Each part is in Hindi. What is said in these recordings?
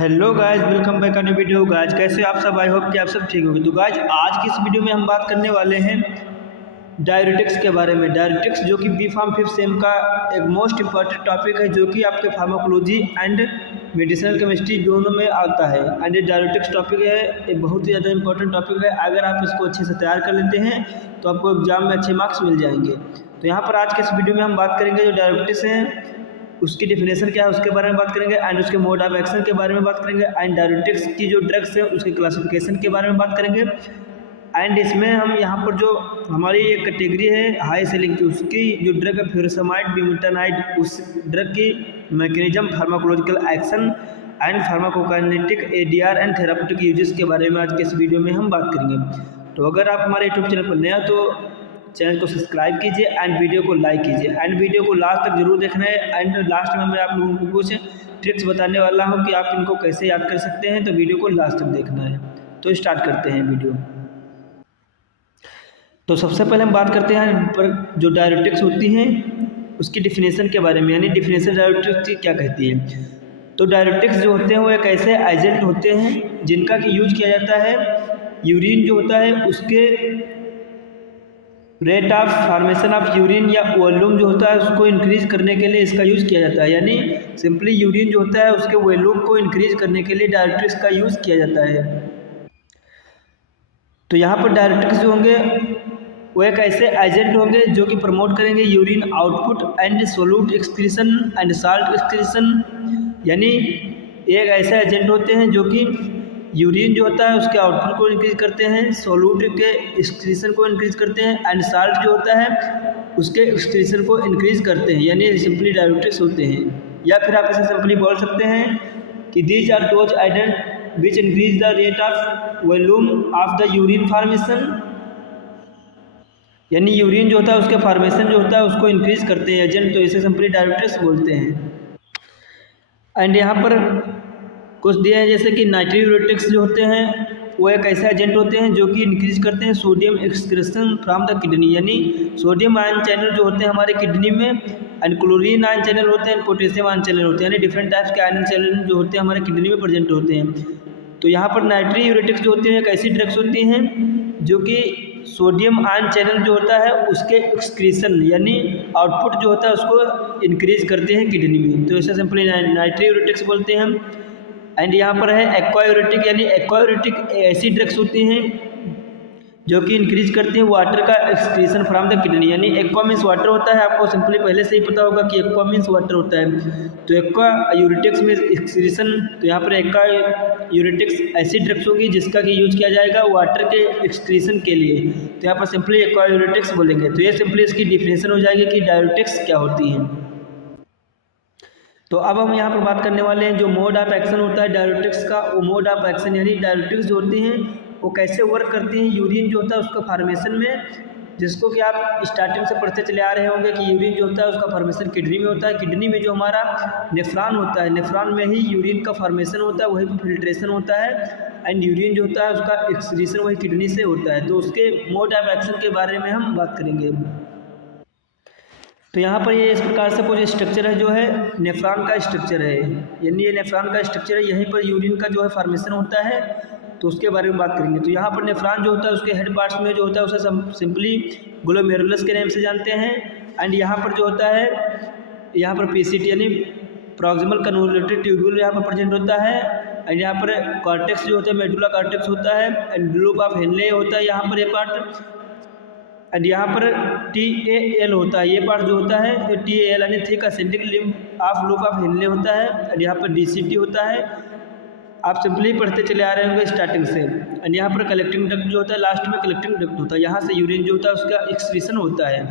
Hello guys, welcome back new video. Guys कैसे हो आप सब? आई होप कि आप सब ठीक होंगे। तो गाइस आज की इस वीडियो में हम बात करने वाले हैं डायरेटिक्स के बारे में। डायरेटिक्स जो कि बी फार्म फिफ्थ सेम का एक मोस्ट इंपॉर्टेंट टॉपिक है, जो कि आपके फार्माकोलॉजी एंड मेडिसिनल केमिस्ट्री दोनों में आता है। एंड ये डायरेटिक्स टॉपिक है, एक बहुत ही ज़्यादा इंपॉर्टेंट टॉपिक है। अगर आप इसको अच्छे से तैयार कर लेते हैं तो आपको एग्जाम में अच्छे मार्क्स मिल जाएंगे। तो यहाँ पर आज के इस वीडियो में हम बात करेंगे जो डायरेटिक्स हैं उसकी डिफिनेशन क्या है उसके बारे में बात करेंगे, एंड उसके मोड ऑफ एक्शन के बारे में बात करेंगे, एंड डायरेटिक्स की जो ड्रग्स है उसके क्लासिफिकेशन के बारे में बात करेंगे। एंड इसमें हम यहाँ पर जो हमारी एक कैटेगरी है हाई सेलिंग की, उसकी जो ड्रग है फ्यूरसेमाइड ब्यूमेटानाइड, उस ड्रग की mechanism, pharmacological action and pharmacokinetic ADR and therapeutic uses के बारे में आज के इस वीडियो में हम बात करेंगे। तो अगर आप हमारे यूट्यूब चैनल पर नया तो चैनल को सब्सक्राइब कीजिए एंड वीडियो को लाइक कीजिए, एंड वीडियो को लास्ट तक जरूर देखना है। एंड लास्ट में मैं आप लोगों को कुछ ट्रिक्स बताने वाला हूं कि आप इनको कैसे याद कर सकते हैं, तो वीडियो को लास्ट तक देखना है। तो स्टार्ट करते हैं वीडियो। तो सबसे पहले हम बात करते हैं पर जो डायरेटिक्स होती हैं उसकी डिफिनेशन के बारे में, यानी डिफिनेशन डायरेटिक्स की क्या कहती है। तो डायरेटिक्स जो होते हैं वो एक ऐसे एजेंट होते हैं जिनका कि यूज किया जाता है यूरिन जो होता है उसके rate of formation of urine या वॉल्यूम जो होता है उसको इंक्रीज करने के लिए इसका यूज़ किया जाता है। यानी सिंपली यूरिन जो होता है उसके वॉल्यूम को इंक्रीज करने के लिए डायरेटिक्स का यूज़ किया जाता है। तो यहाँ पर डायरेटिक्स जो होंगे वो एक ऐसे एजेंट होंगे जो कि प्रमोट करेंगे urine output and solute excretion and salt excretion. यानी एक ऐसे एजेंट होते हैं जो कि यूरिन जो होता है उसके आउटपुट को इंक्रीज करते हैं, सोल्यूट के एक्सक्रीशन को इंक्रीज करते हैं, एंड साल्ट जो होता है उसके एक्सक्रीशन को इंक्रीज करते हैं। यानी सिंपली डायरेटिक्स होते हैं। या फिर आप इसे सिंपली बोल सकते हैं कि these are those agent which increase the rate of volume of the urine formation. यानी यूरिन जो होता है उसके फॉर्मेशन जो होता है उसको इंक्रीज करते हैं एजेंट, तो इसे सिंपली डायरेटिक्स बोलते हैं। एंड यहाँ पर कुछ दिए हैं जैसे कि नाइट्रोयूरेटिक्स जो होते हैं वो एक ऐसे एजेंट होते हैं जो कि इंक्रीज करते हैं sodium excretion from the kidney. यानी सोडियम आयन चैनल जो होते हैं हमारे किडनी में, एंड क्लोरीन आयन चैनल होते हैं, पोटेशियम आयन चैनल होते हैं, यानी डिफरेंट टाइप्स के आयन चैनल जो होते हैं हमारे किडनी में प्रेजेंट होते हैं। तो यहाँ पर नाइट्रोयूरेटिक्स जो होते हैं एक ऐसी ड्रग्स होती हैं जो कि सोडियम आयन चैनल जो होता है उसके एक्सक्रीशन यानी आउटपुट जो होता है उसको इंक्रीज करते हैं किडनी में, तो इसे सिंपली नाइट्रोयूरेटिक्स बोलते हैं हम। एंड यहाँ पर है एक्वायूरेटिक, यानी एक्वायूरेटिक ऐसी ड्रग्स होती हैं जो कि इंक्रीज करती हैं वाटर का एक्सक्रीशन फ्रॉम द किडनी। यानी एक्वा मीन्स वाटर होता है, आपको सिंपली पहले से ही पता होगा कि एक्वा मीन्स वाटर होता है। तो एक्वा यूरेटिक्स मीन्स एक्सक्रीशन, तो यहाँ पर एक्वा यूरेटिक्स ऐसी ड्रग्स होगी जिसका कि यूज किया जाएगा वाटर के एक्सक्रीशन के लिए, तो यहाँ पर सिंपली एक्वा यूरेटिक्स बोलेंगे। तो ये सिंपली इसकी डिफिनेशन हो जाएगी कि डायरेटिक्स क्या होती हैं। तो अब हम यहाँ पर बात करने वाले हैं जो मोड ऑफ एक्शन होता है डायरेटिक्स का। वो मोड ऑफ एक्शन यानी डायरेटिक्स जो होती हैं वो कैसे वर्क करती हैं यूरिन जो होता है उसका फॉर्मेशन में, जिसको कि आप स्टार्टिंग से पढ़ते चले आ रहे होंगे कि यूरिन जो होता है उसका फॉर्मेशन किडनी में होता है। किडनी में जो हमारा नेफ्रॉन होता है, नेफ्रॉन में ही यूरिन का फॉर्मेशन होता है, वही फिल्ट्रेशन होता है, एंड यूरिन जो होता है उसका एक्सक्रीशन वही किडनी से होता है। तो उसके मोड ऑफ एक्शन के बारे में हम बात करेंगे। तो यहाँ पर ये इस प्रकार से कुछ स्ट्रक्चर है जो है नेफ्रॉन का स्ट्रक्चर है, यानी ये नेफ्रॉन का स्ट्रक्चर है, यहीं पर यूरिन का जो है फॉर्मेशन होता है, तो उसके बारे में बात करेंगे। तो यहाँ पर नेफ्रॉन जो होता है उसके हेड पार्ट्स में जो होता है उसे सिंपली ग्लोमेरुलस के नाम से जानते हैं। एंड यहाँ पर जो होता है यहाँ पर पीसीटी यानी प्रॉक्सिमल कन्वोल्यूटेड ट्यूब्यूल यहाँ पर प्रेजेंट होता है। एंड यहाँ पर कॉर्टेक्स जो होता है मेडुला कॉर्टेक्स होता है, एंड लूप ऑफ हेनले होता है यहाँ पर ये पार्ट, एंड यहाँ पर TAL होता है ये पार्ट जो होता है TAL यानी thick ascending limb of loop of Henley होता है। एंड यहाँ पर DCT होता है, आप सिंपली पढ़ते चले आ रहे होंगे स्टार्टिंग से। एंड यहाँ पर कलेक्टिंग डक्ट जो होता है लास्ट में कलेक्टिंग डक्ट होता है, यहाँ से यूरिन जो होता है उसका एक्सक्रीशन होता है।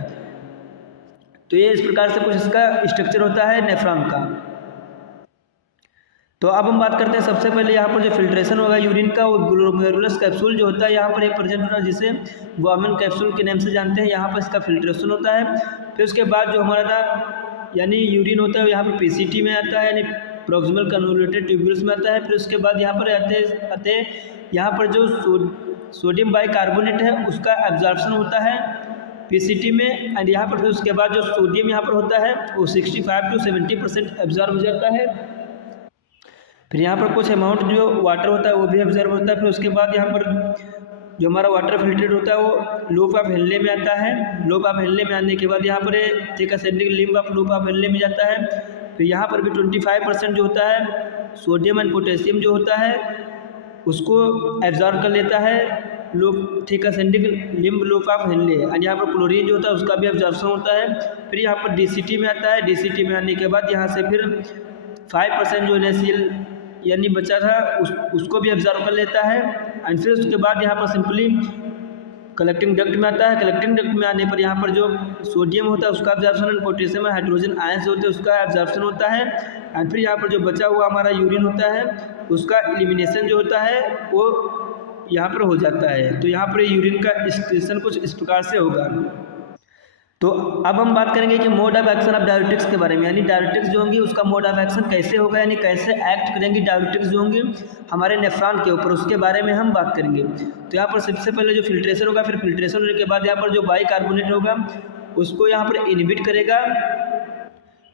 तो ये इस प्रकार से कुछ इसका स्ट्रक्चर होता है नेफ्रॉन का। तो अब हम बात करते हैं सबसे पहले यहाँ पर जो फिल्ट्रेशन होगा यूरिन का, वो ग्लोमेरुलस कैप्सूल जो होता है यहाँ पर एक प्रेजेंट होता है जिसे गोमेन कैप्सूल के नाम से जानते हैं, यहाँ पर इसका फिल्ट्रेशन होता है। फिर उसके बाद जो हमारा था यानी यूरिन होता है यहाँ पर PCT में आता है, यानी प्रॉक्सिमल कन्वोल्यूटेड ट्यूब्यूल्स में आता है। फिर उसके बाद यहाँ पर आते यहाँ पर जो सोडियम बाइकार्बोनेट है उसका एब्जॉर्प्शन होता है PCT में। एंड यहाँ पर फिर उसके बाद जो सोडियम यहाँ पर होता है वो 65 to 70% एब्जॉर्ब हो जाता है। फिर यहाँ पर कुछ अमाउंट जो वाटर होता है वो भी ऑब्जर्व होता है। फिर उसके बाद यहाँ पर जो हमारा वाटर फिल्ट्रेट होता है वो लूप ऑफ हेनले में आता है। लूप ऑफ हेनले में आने के बाद यहाँ पर thick ascending limb of loop of Henley में जाता है। फिर यहाँ पर भी 25% जो होता है सोडियम एंड पोटेशियम जो होता है उसको एब्जॉर्ब कर लेता है loop thick ascending limb loop of Henley. और यहाँ पर क्लोरीन जो होता है उसका भी एब्जॉर्प्शन होता है। फिर यहाँ पर DCT में आता है। DCT में आने के बाद यहाँ से फिर 5% जो NaCl यानी बचा था उसको भी एब्जॉर्ब कर लेता है। एंड फिर उसके बाद यहाँ पर सिंपली कलेक्टिंग डक्ट में आता है। कलेक्टिंग डक्ट में आने पर यहाँ पर जो सोडियम होता है उसका absorption and potassium hydrogen ions होते हैं उसका एब्जॉर्प्शन होता है। एंड फिर यहाँ पर जो बचा हुआ हमारा यूरिन होता है उसका एलिमिनेशन जो होता है वो यहाँ पर हो जाता है। तो यहाँ पर यूरिन का एक्सक्रीशन कुछ इस प्रकार से होगा। तो अब हम बात करेंगे कि mode of action of diuretics के बारे में, यानी डायरेटिक्स जो होंगी उसका मोड ऑफ एक्शन कैसे होगा, यानी कैसे एक्ट करेंगी डायरेटिक्स जो होंगी हमारे नेफ्रॉन के ऊपर, उसके बारे में हम बात करेंगे। तो यहाँ पर सबसे पहले जो फिल्ट्रेशन होगा, फिर फिल्ट्रेशन होने के बाद यहाँ पर जो बाइकार्बोनेट होगा उसको यहाँ पर इनहिबिट करेगा।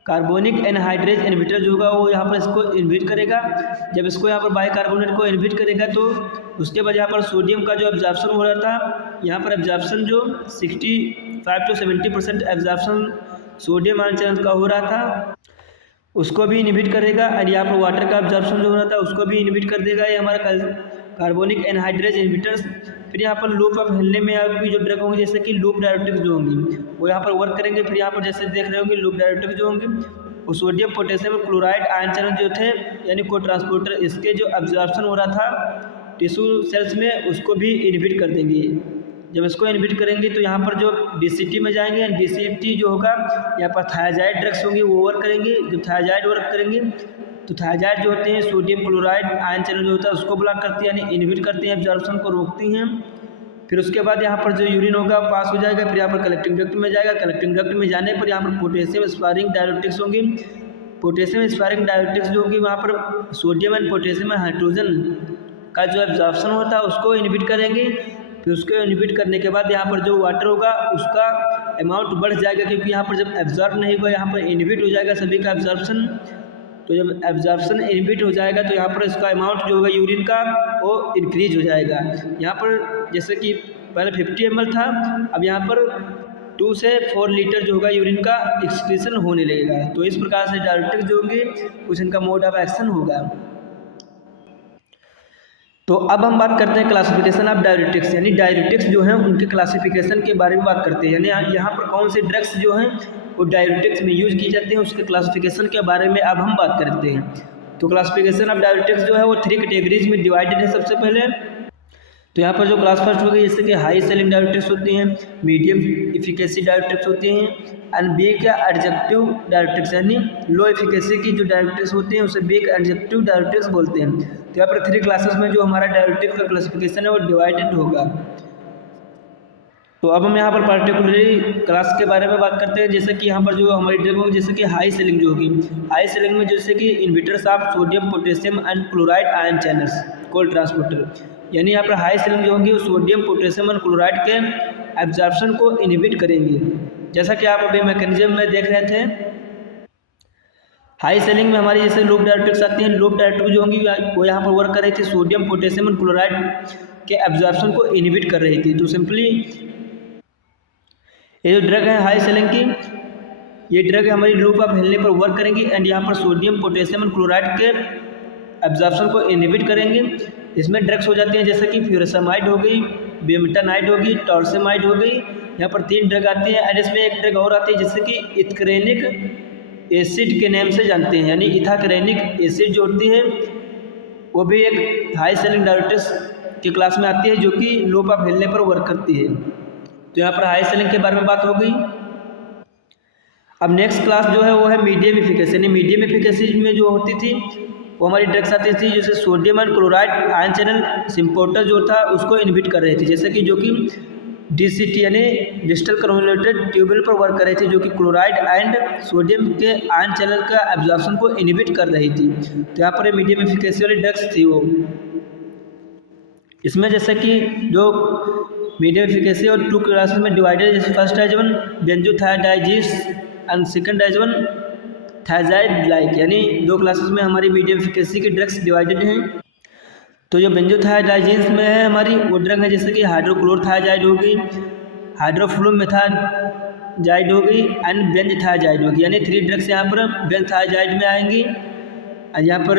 कार्बोनिक एनहाइड्रेज इनहिबिटर जो होगा वो यहाँ पर इसको इनहिबिट करेगा। जब इसको यहाँ पर बाइकार्बोनेट को इनहिबिट करेगा तो उसके बाद यहाँ पर सोडियम का जो एब्जॉर्प्शन हो रहा था, यहाँ पर एब्जॉर्प्शन जो 65 to 70% absorption sodium ion channel का हो रहा था उसको भी इनहिबिट करेगा। और यहाँ पर वाटर का एब्जॉर्प्शन जो हो रहा था उसको भी इनहिबिट कर देगा ये हमारा कार्बोनिक एनहाइड्रेज इनहिबिटर्स। फिर यहाँ पर लूप ऑफ हेनले में आपकी जो ड्रग होंगी जैसे कि लूप डायरेटिक्स जो होंगी वो यहाँ पर वर्क करेंगे। फिर यहाँ पर जैसे देख रहे होंगे लूप डायरेटिक्स जो होंगी वो sodium potassium chloride ion channel जो थे यानी को ट्रांसपोर्टर इसके जो एब्जॉर्प्शन हो रहा था टिश्यू सेल्स में उसको भी इनहिबिट कर देंगे। जब इसको इनहिबिट करेंगे तो यहाँ पर जो DCT में जाएंगे एंड DCT जो होगा यहाँ पर थायाजाइड ड्रग्स होंगी वो वर्क करेंगे। जब थायाजाइड वर्क करेंगे तो थायाजाइड जो होते हैं सोडियम क्लोराइड आयन चैनल जो होता है उसको ब्लॉक करती है यानी इनहिबिट करती हैं, एब्जॉर्प्शन को रोकती हैं। फिर उसके बाद यहाँ पर जो यूरिन होगा पास हो जाएगा। फिर यहाँ पर कलेक्टिंग डक्ट में जाएगा। कलेक्टिंग डक्ट में जाने पर यहाँ पर पोटेशियम स्पायरिंग डायरेटिक्स होंगी। पोटेशियम स्पायरिंग डायरेटिक्स जो होगी वहाँ पर सोडियम एंड पोटेशियम हाइड्रोजन का जो एब्जॉर्प्शन होता है उसको इनहिबिट करेंगे। फिर उसको इनहिबिट करने के बाद यहाँ पर जो वाटर होगा उसका अमाउंट बढ़ जाएगा क्योंकि यहाँ पर जब एब्जॉर्ब नहीं होगा यहाँ पर इनहिबिट हो जाएगा सभी का एब्जॉर्प्शन। तो जब एब्जॉर्प्शन इनहिबिट हो जाएगा तो यहाँ पर इसका अमाउंट जो होगा यूरिन का वो इंक्रीज हो जाएगा। यहाँ पर जैसे कि पहले 50 ml था, अब यहाँ पर 2 से 4 लीटर जो होगा यूरिन का एक्सक्रीशन होने लगेगा। तो इस प्रकार से डायरेटिक्स जो होंगे कुछ इनका मोड ऑफ एक्शन होगा। तो अब हम बात करते हैं क्लासिफिकेशन ऑफ डायरेटिक्स, यानी डायरेटिक्स जो हैं उनके क्लासिफिकेशन के बारे में बात करते हैं। यानी यहाँ पर कौन से ड्रग्स जो हैं वो डायरेटिक्स में यूज की जाते हैं उसके क्लासिफिकेशन के बारे में अब हम बात करते हैं। तो क्लासिफिकेशन ऑफ डायरेटिक्स जो है वो 3 कैटेगरीज में डिवाइडेड है। सबसे पहले तो यहाँ पर जो क्लास फर्स्ट होगी जैसे कि हाई सेलिंग डायरेटिक्स होती हैं, मीडियम इफिकेसी डायरेटिक्स होती हैं एंड वीक या एडजेक्टिव डायरेटिक्स, यानी लो इफिकेसी की जो डायरेटिक्स होती हैं उसे वीक एडजेक्टिव डायरेटिक्स बोलते हैं। तो यहाँ पर 3 क्लासेस में जो हमारा डायरेटिक्स का क्लासिफिकेशन है वो डिवाइडेड होगा। तो अब हम यहाँ पर पार्टिकुलरली क्लास के बारे में बात करते हैं। जैसे कि यहाँ पर जो हमारी ड्रग होगी जैसे कि हाई सेलिंग जो होगी, हाई सेलिंग में जैसे कि inhibitors of sodium potassium and chloride ion channels cold transporter, यानी यहाँ पर हाई सेलिंग जो होंगी वो सोडियम पोटेशियम और क्लोराइड के एब्जॉर्प्शन को इनहिबिट करेंगी। जैसा कि आप अभी मैकेनिज्म में देख रहे थे, हाई सेलिंग में हमारी जैसे लूप डायरेटिक्स आती हैं, लूप डायरेटिक्स जो होंगी वो यहाँ पर वर्क कर रही थी सोडियम पोटेशियम और क्लोराइड के एब्जॉर्प्शन को इनहिबिट कर रही थी। तो सिंपली ये जो ड्रग है हाई सेलिंग की, ये ड्रग हमारी लूप ऑफ हेनले पर वर्क करेंगी एंड यहाँ पर सोडियम पोटेशियम और क्लोराइड के एब्जॉर्प्शन को इनहिबिट करेंगे। इसमें ड्रग्स हो जाती हैं जैसे कि फ्यूरासामाइड हो गई, बेमेटानाइड हो गई, टॉर्सेमाइड हो गई। यहाँ पर 3 ड्रग आती हैं एंड इसमें एक ड्रग और आती है जैसे कि इथक्रेनिक एसिड के नाम से जानते हैं, यानी इथाक्रेनिक एसिड जो होती है वो भी एक हाई सेलिंग डायरेटिक्स की क्लास में आती है जो कि लूप ऑफ हेनले पर वर्क करती है। तो यहाँ पर हाई सेलिंग के बारे में बात हो गई। अब नेक्स्ट क्लास जो है वो है मीडियम इफिकेसी, यानी मीडियम इफिकेसी में जो होती थी वो हमारी ड्रग्स आती थी जैसे sodium and chloride ion channel symporter जो था उसको इनहिबिट कर रही थी, जैसे कि जो कि DCT यानी डिस्टल कन्वोल्यूटेड ट्यूबुल पर वर्क कर रही थी जो कि क्लोराइड एंड सोडियम के आयन चैनल का एब्जॉर्प्शन को इनहिबिट कर रही थी। तो यहाँ पर मीडियम इफिकेसी वाली ड्रग्स थी वो। इसमें जैसे कि जो मीडियम इफिकेसी और 2 क्लासेस में डिवाइडेड, जैसे फर्स्ट डायजवन बेंजोथायाडाइजिस एंड सेकंड डायजवन थायजाइड लाइक, यानी 2 क्लासेस में हमारी मीडियम एफिकेसी की ड्रग्स डिवाइडेड हैं। तो जो बेंजोथायजाइजिन्स में है हमारी वो ड्रग है जैसे कि हाइड्रोक्लोरोथायजाइड हो गई, हाइड्रोफ्लोमेथाजाइड हो गई एंड बेंजथायजाइड होगी, यानी 3 ड्रग्स यहाँ पर बेंजथायजाइड में आएंगी। यहाँ पर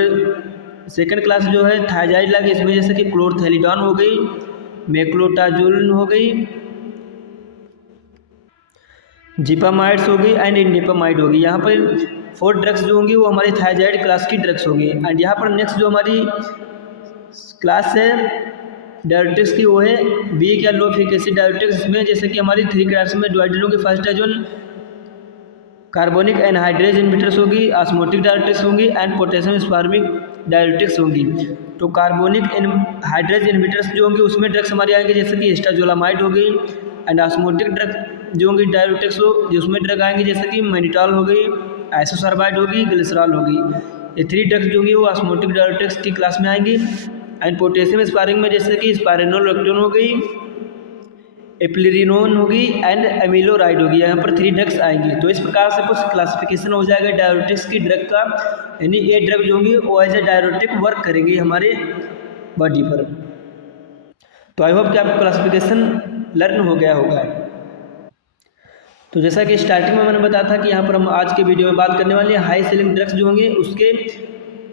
सेकंड क्लास जो है थायजाइड लगे, इसमें जैसे कि क्लोरथेलिडॉन हो गई, मेक्लोटाजोलिन हो गई, जिपामाइड्स होगी एंड इंडिपामाइड होगी। यहाँ पर 4 ड्रग्स जो होंगी वो हमारी थायजाइड क्लास की ड्रग्स होगी। एंड यहाँ पर नेक्स्ट जो हमारी क्लास है डायरेटिक्स की वो है वीक या लो एफिकेसी डायरेटिक्स। इसमें जैसे कि हमारी 3 क्लास में डिवाइडेड होगी। फर्स्ट है जो कार्बोनिक एनहाइड्रेज इनहिबिटर्स होगी, ऑस्मोटिक डायरेटिक्स होंगी एंड पोटेशियम स्पार्मिक डायरेटिक्स होंगी। तो कार्बोनिक एनहाइड्रेज इनहिबिटर्स जो होंगी उसमें ड्रग्स हमारे आएंगे जैसे कि एस्टाजोलामाइड हो गई, एंड ऑस्मोटिक ड्रग जो होंगी डायरेटिक्स हो जिसमें ड्रग आएंगे जैसे कि मैनिटॉल हो गई, आइसोसर्बाइड होगी, ग्लिसरॉल होगी। ये 3 ड्रग्स जो होंगी वो ऑस्मोटिक डायरेटिक्स की क्लास में आएंगी। एंड पोटेशियम स्पारिंग में जैसे कि स्पाइरेनोलेक्टोन हो गई, एप्लिरिनोन होगी एंड एमिलोराइड होगी। यहाँ पर 3 ड्रग्स आएंगी। तो इस प्रकार से कुछ क्लासिफिकेशन हो जाएगा डायरेटिक्स की ड्रग का, यानी ये ड्रग जो होंगी वो एज ए डायरेटिक वर्क करेंगी हमारे बॉडी पर। तो आई होप कि आपको क्लासिफिकेशन लर्न हो गया होगा। तो जैसा कि स्टार्टिंग में मैंने बताया था कि यहाँ पर हम आज के वीडियो में बात करने वाले हैं हाई सेलिंग ड्रग्स जो होंगे उसके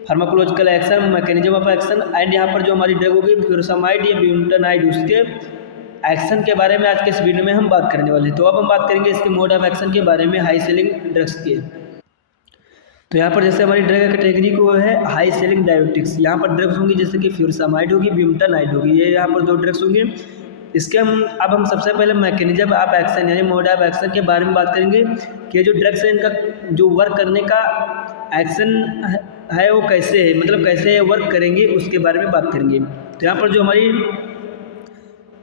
pharmacological action, mechanism of action and यहाँ पर जो हमारी ड्रग होगी फ्यूरोसामाइड या ब्यूटानाइड उसके एक्शन के बारे में आज के इस वीडियो में हम बात करने वाले हैं। तो अब हम बात करेंगे इसके मोड ऑफ एक्शन के बारे में हाई सेलिंग ड्रग्स के। तो यहाँ पर जैसे हमारी ड्रग कैटेगरी को है हाई सेलिंग डायरेटिक्स, यहाँ पर ड्रग्स होंगी जैसे कि फ्यूरोसामाइड होगी, ब्यूटानाइड होगी, ये यहाँ पर 2 ड्रग्स होंगे। इसके हम सबसे पहले मैकेनिज्म ऑफ एक्शन यानी मोड ऑफ एक्शन के बारे में बात करेंगे कि जो ड्रग्स है इनका जो वर्क करने का एक्शन है वो कैसे है, मतलब कैसे वर्क करेंगे उसके बारे में बात करेंगे। तो यहाँ पर जो हमारी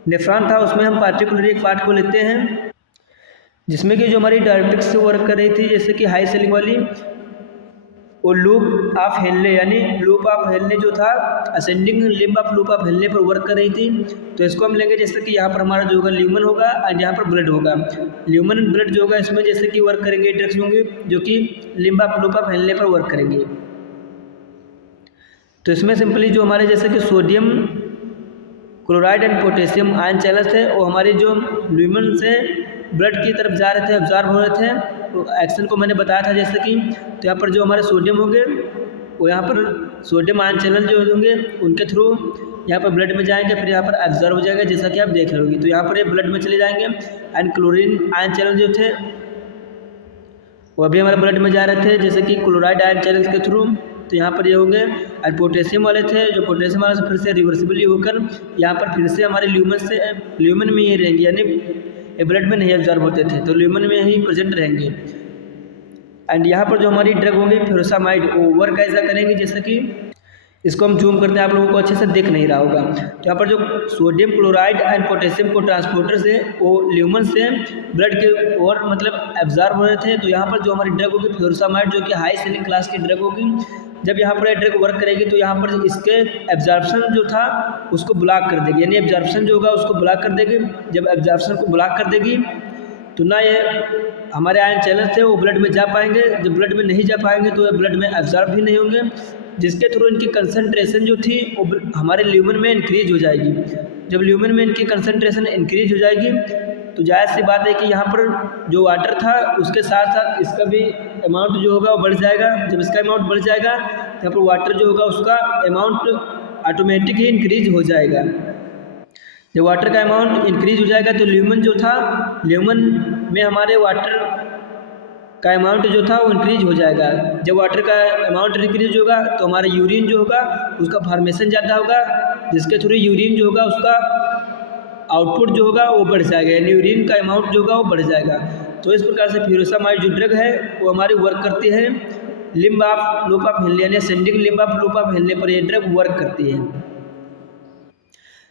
नेफ्रॉन था उसमें हम पार्टिकुलर एक पार्ट को लेते हैं जिसमें कि जो हमारी डायरेटिक्स से वर्क कर रही थी जैसे कि हाई सेलिंग वाली वो लूप ऑफ हेनले, यानी लूप ऑफ हेनले जो था ascending limb of loop of Henle पर वर्क कर रही थी। तो इसको हम लेंगे जैसे कि यहाँ पर हमारा जो होगा ल्यूमन होगा और यहाँ पर ब्लड होगा। ल्यूमन एंड ब्लड जो होगा इसमें जैसे कि वर्क करेंगे ड्रग्स होंगे जो कि limb of loop of Henle पर वर्क करेंगे। तो इसमें सिंपली जो हमारे जैसे कि sodium chloride and potassium ion channels थे वो हमारे जो ल्यूमन से ब्लड की तरफ जा रहे थे, ऑब्जॉर्ब हो रहे थे। तो एक्शन को मैंने बताया था जैसे कि तो यहाँ पर जो हमारे सोडियम होंगे वो यहाँ पर सोडियम आयन चैनल जो होंगे उनके थ्रू यहाँ पर ब्लड में जाएंगे, फिर यहाँ पर एब्जॉर्ब हो जाएगा जैसा कि आप देख रहे होगी। तो यहाँ पर ये ब्लड में चले जाएंगे एंड क्लोरीन आयन चैनल जो थे वो अभी हमारे ब्लड में जा रहे थे जैसे कि क्लोराइड आयन चैनल के थ्रू। तो यहाँ पर ये होंगे और पोटेशियम वाले थे जो पोटेशियम वाले से फिर से रिवर्सिबली होकर यहाँ पर फिर से हमारे ल्यूमन में ही रहेंगे, यानी ये ब्लड में नहीं एब्जॉर्ब होते थे तो ल्यूमन में ही प्रेजेंट रहेंगे। एंड यहाँ पर जो हमारी ड्रग होंगी फ्यूरोसामाइड वो वर्क ऐसा करेंगे जैसे कि इसको हम जूम करते हैं, आप लोगों को अच्छे से दिख नहीं रहा होगा। तो यहाँ पर जो सोडियम क्लोराइड एंड पोटेशियम को ट्रांसपोर्टर से वो ल्यूमन से ब्लड के और मतलब एब्जॉर्ब हो रहे थे। तो यहाँ पर जो हमारी ड्रग होगी फ्यूरोसामाइड जो कि हाई सेलिंग क्लास की ड्रग होगी, जब यहाँ पर ड्रग वर्क करेगी तो यहाँ पर इसके एब्जॉर्प्शन जो था उसको ब्लॉक कर देगी, यानी एब्जॉर्प्शन जो होगा उसको ब्लॉक कर देगी। जब एब्जॉर्प्शन को ब्लॉक कर देगी तो ना ये हमारे आयन चैनल थे वो ब्लड में जा पाएंगे, जब ब्लड में नहीं जा पाएंगे तो ये ब्लड में एब्जॉर्ब भी नहीं होंगे, जिसके थ्रू इनकी कंसंट्रेशन जो थी वो हमारे ल्यूमन में इंक्रीज हो जाएगी। जब ल्यूमन में इनकी कंसंट्रेशन इंक्रीज हो जाएगी तो जायज़ सी बात है कि यहाँ पर जो वाटर था उसके साथ साथ इसका भी अमाउंट जो होगा वो बढ़ जाएगा। जब इसका अमाउंट बढ़ जाएगा तो यहाँ पर वाटर जो होगा उसका अमाउंट ऑटोमेटिक ही इंक्रीज हो जाएगा। जब वाटर का अमाउंट इंक्रीज हो जाएगा तो ल्यूमन जो था ल्यूमन में हमारे वाटर का अमाउंट जो था वो इंक्रीज हो जाएगा। जब वाटर का अमाउंट इंक्रीज होगा तो हमारा यूरिन जो होगा उसका फॉर्मेशन ज़्यादा होगा, जिसके थ्रू यूरिन जो होगा उसका आउटपुट जो होगा वो बढ़ जाएगा, यानी यूरिन का अमाउंट जो होगा वो बढ़ जाएगा। तो इस प्रकार से फ्यूरोसामाइड जो ड्रग है वो हमारी वर्क करती है limb of loop of Henle, यानी ascending limb of loop of Henle पर ये ड्रग वर्क करती है।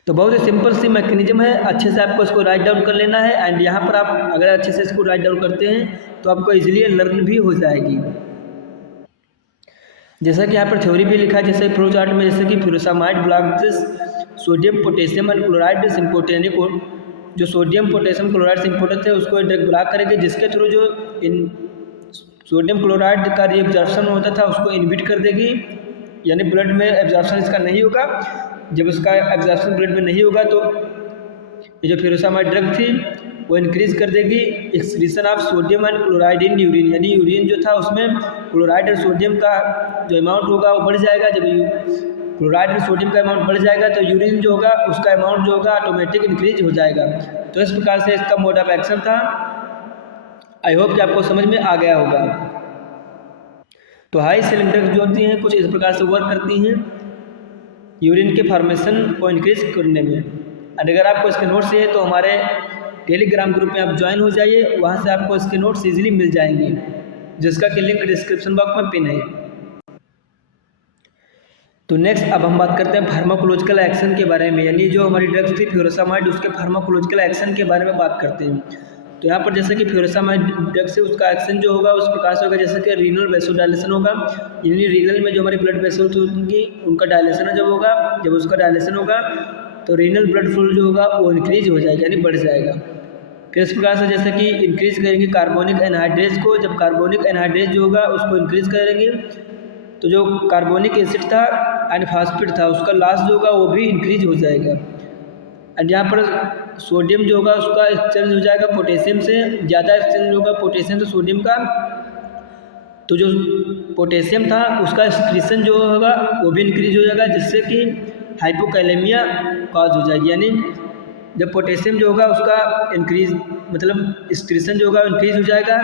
तो बहुत ही सिंपल सी मैकेनिज्म है, अच्छे से आपको इसको राइट डाउन कर लेना है। एंड यहाँ पर आप अगर अच्छे से इसको राइट डाउन करते हैं तो आपको इजीली लर्न भी हो जाएगी। जैसा कि यहाँ पर थ्योरी भी लिखा है जैसे फ्लो चार्ट में, जैसे कि furosemide block this sodium potassium and chloride symporter, जो सोडियम पोटेशियम क्लोराइड सिम्पोटेट है उसको ड्रग ब्लॉक करेंगे, जिसके थ्रू जो इन सोडियम क्लोराइड का रीअब्जॉर्प्शन होता था उसको इनहिबिट कर देगी, यानी ब्लड में एब्जॉर्प्शन इसका नहीं होगा। जब उसका एब्जॉर्प्शन ब्लड में नहीं होगा तो ये जो फ्यूरोसामाइड ड्रग थी वो इंक्रीज कर देगी excretion of sodium and chloride in urine, यानी यूरिन जो था उसमें क्लोराइड और सोडियम का जो अमाउंट होगा वो बढ़ जाएगा। जब क्लोराइड और सोडियम का अमाउंट बढ़ जाएगा तो यूरिन जो होगा उसका अमाउंट जो होगा ऑटोमेटिक इंक्रीज हो जाएगा। तो इस प्रकार से इसका मोड ऑफ एक्शन था। आई होप कि आपको समझ में आ गया होगा। तो हाई सेलिंग ड्रग्स जो होती हैं कुछ इस प्रकार से वर्क करती हैं यूरिन के फॉर्मेशन को इंक्रीज करने में। और अगर आपको इसके नोट्स चाहिए तो हमारे टेलीग्राम ग्रुप में आप ज्वाइन हो जाइए, वहाँ से आपको इसके नोट्स ईजिली मिल जाएंगे, जिसका कि लिंक डिस्क्रिप्शन बॉक्स में पिन है। तो नेक्स्ट अब हम बात करते हैं फार्माकोलॉजिकल एक्शन के बारे में, यानी जो हमारी ड्रग्स थी फ्यूरोसामाइड उसके फार्माकोलॉजिकल एक्शन के बारे में बात करते हैं। तो यहाँ पर जैसे कि फ्यूरोसामाइड ड्रग से उसका एक्शन जो होगा उस प्रकार से होगा जैसे कि रीनल वेसोडाइलेशन होगा, यानी रीनल में जो हमारी ब्लड वेसल्स होंगी उनका डायलेशन जब होगा, जब उसका डायलेशन होगा तो रीनल ब्लड फ्लो जो होगा वो इंक्रीज हो जाएगा, यानी बढ़ जाएगा। फिर इस प्रकार से जैसे कि इंक्रीज करेंगे कार्बोनिक एनहाइड्रेज को, जब कार्बोनिक एनहाइड्रेज जो होगा उसको इंक्रीज करेंगे तो जो कार्बोनिक एसिड था एंड फास्फेट था उसका लॉस जो होगा वो भी इंक्रीज हो जाएगा। एंड यहाँ पर सोडियम जो होगा उसका एक्सचेंज हो जाएगा पोटेशियम से, ज़्यादा एक्सचेंज होगा पोटेशियम से सोडियम का, तो जो पोटेशियम था उसका एक्सक्रीशन जो होगा वो भी इंक्रीज हो जाएगा, जिससे कि हाइपोकैलेमिया कॉज हो जाएगी। यानी जब पोटेशियम जो होगा उसका इंक्रीज मतलब एक्सक्रीशन जो होगा इंक्रीज हो जाएगा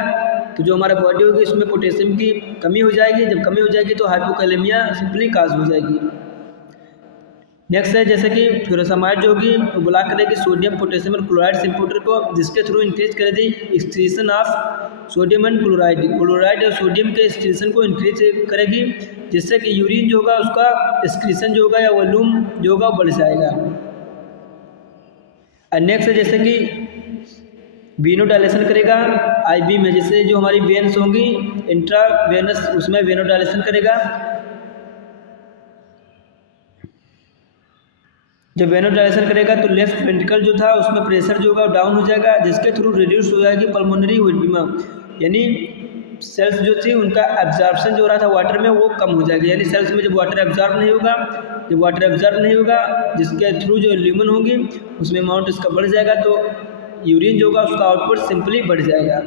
तो जो हमारा बॉडी होगी उसमें पोटेशियम की कमी हो जाएगी, जब कमी हो जाएगी तो हाइपोकैलेमिया सिंपली कॉज हो जाएगी। नेक्स्ट है जैसे कि फ्यूरोसामाइड जो होगी वो ब्लॉक करेगी सोडियम पोटेशियम और क्लोराइड सिंपोटर को, जिसके थ्रू इंक्रीज कर दी excretion of sodium and chloride, chloride और सोडियम के एक्सक्रीशन को इंक्रीज करेगी, जिससे कि यूरिन जो होगा उसका एक्सक्रीशन जो होगा या वॉल्यूम जो होगा वो बढ़ जाएगा। और नेक्स्ट है जैसे कि वेनोडाइलेशन करेगा आईबी में, जैसे जो हमारी वेन्स होंगी इंट्रावेनस उसमें वेनोडाइलेशन करेगा। जब वेनोडाइलेशन करेगा तो लेफ्ट वेंट्रिकल जो था उसमें प्रेशर जो होगा डाउन हो जाएगा, जिसके थ्रू रिड्यूस हो जाएगी पल्मोनरी एडिमा, यानी सेल्स जो थी उनका एब्जॉर्प्शन जो हो रहा था वाटर में वो कम हो जाएगा। यानी सेल्स में जब वाटर एब्जॉर्ब नहीं होगा, जब वाटर एब्जॉर्ब नहीं होगा जिसके थ्रू जो ल्यूमन होंगी उसमें अमाउंट इसका बढ़ जाएगा, तो यूरिन जो होगा उसका आउटपुट सिंपली बढ़ जाएगा।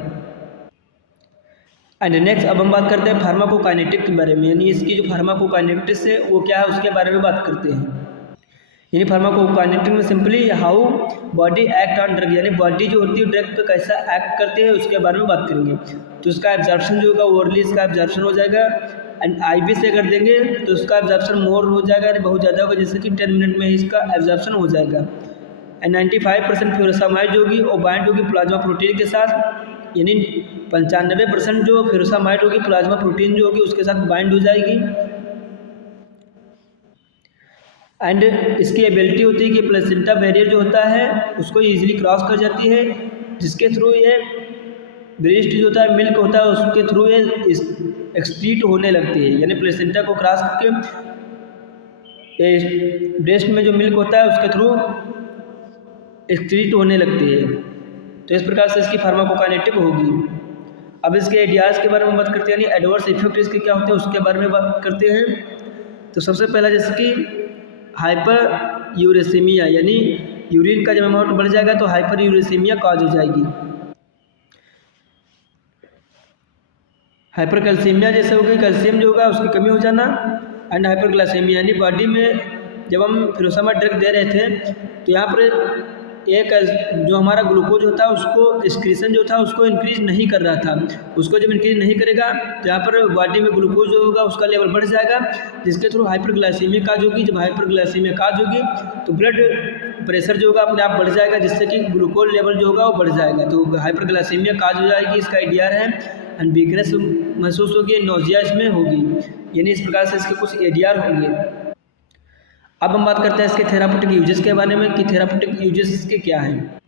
एंड नेक्स्ट अब हम बात करते हैं फार्माकोकाइनेटिक के बारे में, यानी इसकी जो फार्माकोकाइनेटिक्स है वो क्या है उसके बारे में बात करते हैं। यानी फार्माकोकाइनेटिक में simply how body act on drug, यानी बॉडी जो होती है ड्रग पे कैसा एक्ट करते हैं उसके बारे में बात करेंगे। तो उसका एब्जॉर्प्शन जो होगा ओरली इसका एब्जॉर्प्शन हो जाएगा, एंड आईबी से कर देंगे तो उसका एब्जॉर्प्शन मोर हो जाएगा, यानी बहुत ज़्यादा होगा, जैसे कि 10 मिनट में ही इसका एब्जॉर्प्शन हो जाएगा। एंड 95% फ्यूरोसामाइड जो होगी वो बाइंड होगी प्लाज्मा प्रोटीन के साथ, यानी 95% जो फ्यूरोसामाइड होगी प्लाज्मा प्रोटीन जो होगी उसके साथ बाइंड हो जाएगी। एंड इसकी एबिलिटी होती है कि प्लेसेंटा बैरियर जो होता है उसको ईजिली क्रॉस कर जाती है, जिसके थ्रू ये ब्रेस्ट जो होता है मिल्क होता है उसके थ्रू ये एक्सक्रीट होने लगती है, यानी प्लेसेंटा को क्रॉस करके ब्रेस्ट में जो मिल्क होता है उसके थ्रू एक्सक्रीट होने लगती है। तो इस प्रकार से इसकी फार्माकोकाइनेटिक होगी। अब इसके एडियाज के बारे में बात करते हैं, यानी एडवर्स इफेक्ट इसके क्या होते हैं उसके बारे में बात करते हैं। तो सबसे पहला जैसे कि हाइपर यूरेसीमिया, यानी यूरिन का जब अमाउंट बढ़ जाएगा तो हाइपर यूरेसीमिया कॉज हो जाएगी। हाइपर कैल्सीमिया जैसे होगी, कैल्शियम जो होगा उसकी कमी हो जाना, एंड हाइपर ग्लाइसेमिया, यानी बॉडी में जब हम फ्यूरोसामाइड ड्रग दे रहे थे तो यहाँ पर एक जो हमारा ग्लूकोज होता है उसको एक्सक्रीशन जो था उसको इंक्रीज नहीं कर रहा था, उसको जब इंक्रीज नहीं करेगा तो यहाँ पर बॉडी में ग्लूकोज जो होगा उसका लेवल बढ़ जाएगा, जिसके थ्रू हाइपरग्लाइसीमिया काज होगी। जब हाइपरग्लाइसीमिया काज होगी तो ब्लड प्रेशर जो होगा अपने आप बढ़ जाएगा, जिससे कि ग्लूकोज लेवल जो होगा वो बढ़ जाएगा, तो हाइपरग्लाइसीमिया काज हो जाएगी। इसका एडीआर है, एंड वीकनेस महसूस होगी, नोजिया इसमें होगी, यानी इस प्रकार से इसके कुछ एडीआर होंगे। अब हम बात करते हैं इसके थेरापेटिक यूजेस के बारे में कि थेरापेटिक यूजेस इसके क्या हैं।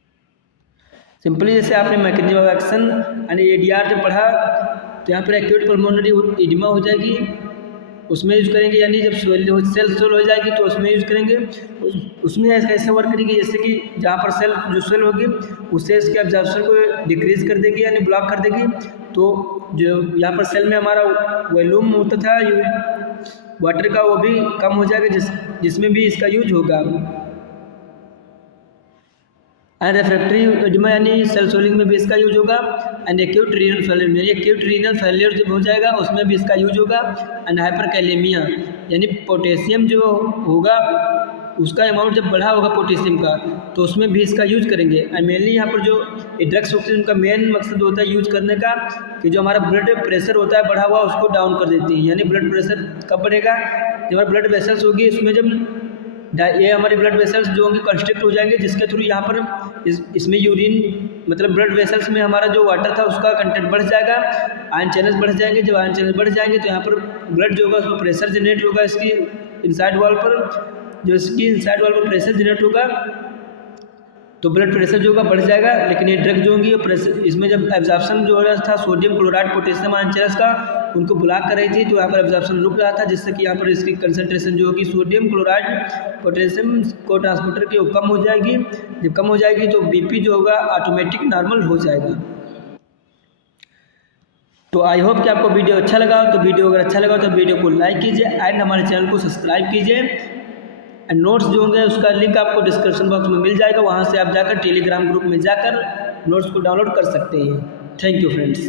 सिंपली जैसे आपने मैकेनिज्म ऑफ एक्शन यानी एडीआर जब पढ़ा तो यहाँ पर एक्यूट पल्मोनरी एडिमा हो जाएगी, उसमें यूज़ करेंगे, यानी जब सेल सोल हो जाएगी तो उसमें यूज़ करेंगे। उसमें ऐसे वर्क करेगी जैसे कि जहाँ पर सेल जो सेल होगी उससे इसके एब्जॉर्प्शन को डिक्रीज़ कर देगी, यानी ब्लॉक कर देगी, तो जो यहाँ पर सेल में हमारा वॉल्यूम होता था वाटर का वो भी कम हो जाएगा, जिसमें भी इसका यूज होगा। एंड रेफ्रेक्टरी एडिमा यानी सेल सोलिंग में भी इसका यूज होगा। एंड एक्यूट रीनल फेलियर में, एक्यूट रीनल फेलियर जब हो जाएगा उसमें भी इसका यूज होगा। एंड हाइपरकैलेमिया यानी पोटेशियम जो होगा उसका अमाउंट जब बढ़ा होगा पोटेशियम का तो उसमें भी इसका यूज करेंगे। एंड मेनली यहाँ पर जो ड्रग्स होते हैं उनका मेन मकसद होता है यूज करने का कि जो हमारा ब्लड प्रेशर होता है बढ़ा हुआ उसको डाउन कर देती है। यानी ब्लड प्रेशर कब बढ़ेगा, जब हमारा ब्लड वेसल्स होगी उसमें जब ये हमारे ब्लड वेसल्स जो होंगे कंस्ट्रिक्ट हो जाएंगे, जिसके थ्रू यहाँ पर इसमें यूरिन मतलब ब्लड वेसल्स में हमारा जो वाटर था उसका कंटेंट बढ़ जाएगा, आयन चैनल्स बढ़ जाएंगे। जब आयन चैनल बढ़ जाएंगे तो यहाँ पर ब्लड जो होगा उसमें प्रेशर जनरेट होगा, इसकी इनसाइड वॉल पर जो इसकी इनसाइड वॉल पर प्रेशर जनरेट होगा तो ब्लड प्रेशर जो होगा बढ़ जाएगा। लेकिन ये ड्रग जो होंगी प्रेशर इसमें जब एब्जॉर्प्शन जो हो रहा था sodium chloride potassium ion channels का उनको ब्लॉक कर रही थी, तो यहाँ पर एब्जॉर्प्शन रुक रहा था, जिससे कि यहाँ पर इसकी कंसंट्रेशन जो होगी सोडियम क्लोराइड पोटेशियम को ट्रांसपोर्टर की कम हो जाएगी। जब कम हो जाएगी तो बीपी जो होगा ऑटोमेटिक नॉर्मल हो जाएगा। तो आई होप कि आपको वीडियो अच्छा लगा। तो वीडियो अगर अच्छा लगा तो वीडियो को लाइक कीजिए एंड हमारे चैनल को सब्सक्राइब कीजिए। एंड नोट्स जो होंगे उसका लिंक आपको डिस्क्रिप्शन बॉक्स में मिल जाएगा, वहाँ से आप जाकर टेलीग्राम ग्रुप में जाकर नोट्स को डाउनलोड कर सकते हैं। Thank you friends.